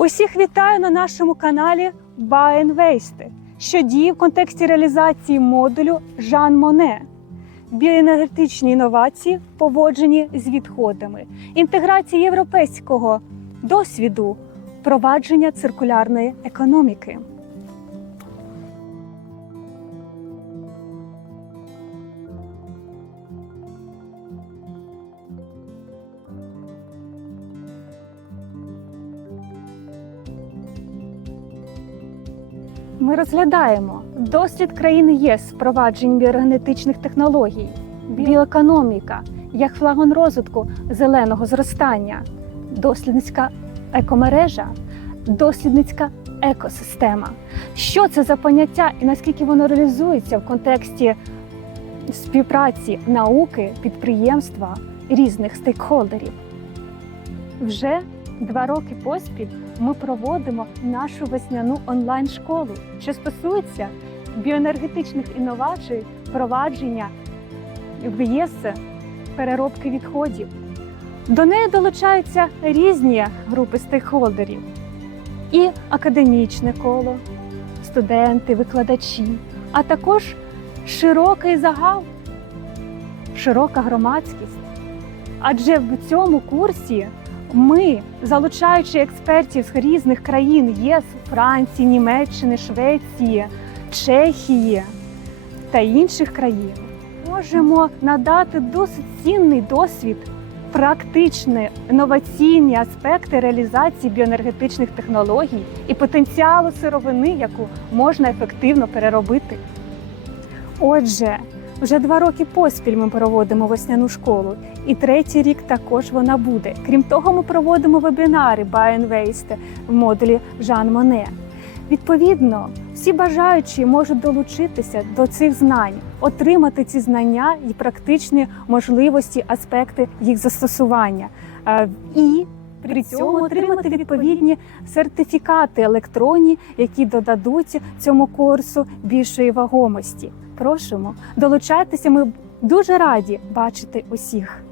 Усіх вітаю на нашому каналі Buy що діє в контексті реалізації модулю Жан Моне. Біоенергетичні інновації поводжені з відходами, інтеграції європейського досвіду, впровадження циркулярної економіки. Ми розглядаємо досвід країни єС з впровадження біогенетичних технологій, біоекономіка як флагман розвитку зеленого зростання, дослідницька екомережа, дослідницька екосистема. Що це за поняття і наскільки воно реалізується в контексті співпраці науки, підприємства різних стейкхолдерів? Вже два роки поспіль ми проводимо нашу весняну онлайн-школу, що стосується біоенергетичних інновацій, впровадження в ЄС переробки відходів. До неї долучаються різні групи стейкхолдерів, і академічне коло, студенти, викладачі, а також широкий загал, широка громадськість. Адже в цьому курсі ми, залучаючи експертів з різних країн ЄС, Франції, Німеччини, Швеції, Чехії та інших країн, можемо надати досить цінний досвід, практичні інноваційні аспекти реалізації біоенергетичних технологій і потенціалу сировини, яку можна ефективно переробити. Отже, вже два роки поспіль ми проводимо весняну школу, і третій рік також вона буде. Крім того, ми проводимо вебінари Buy and Waste в модулі Жан Моне. Відповідно, всі бажаючі можуть долучитися до цих знань, отримати ці знання і практичні можливості, аспекти їх застосування. Е, І при цьому отримати відповідні сертифікати електронні, які додадуть цьому курсу більшої вагомості. Просимо долучайтеся. Ми дуже раді бачити усіх.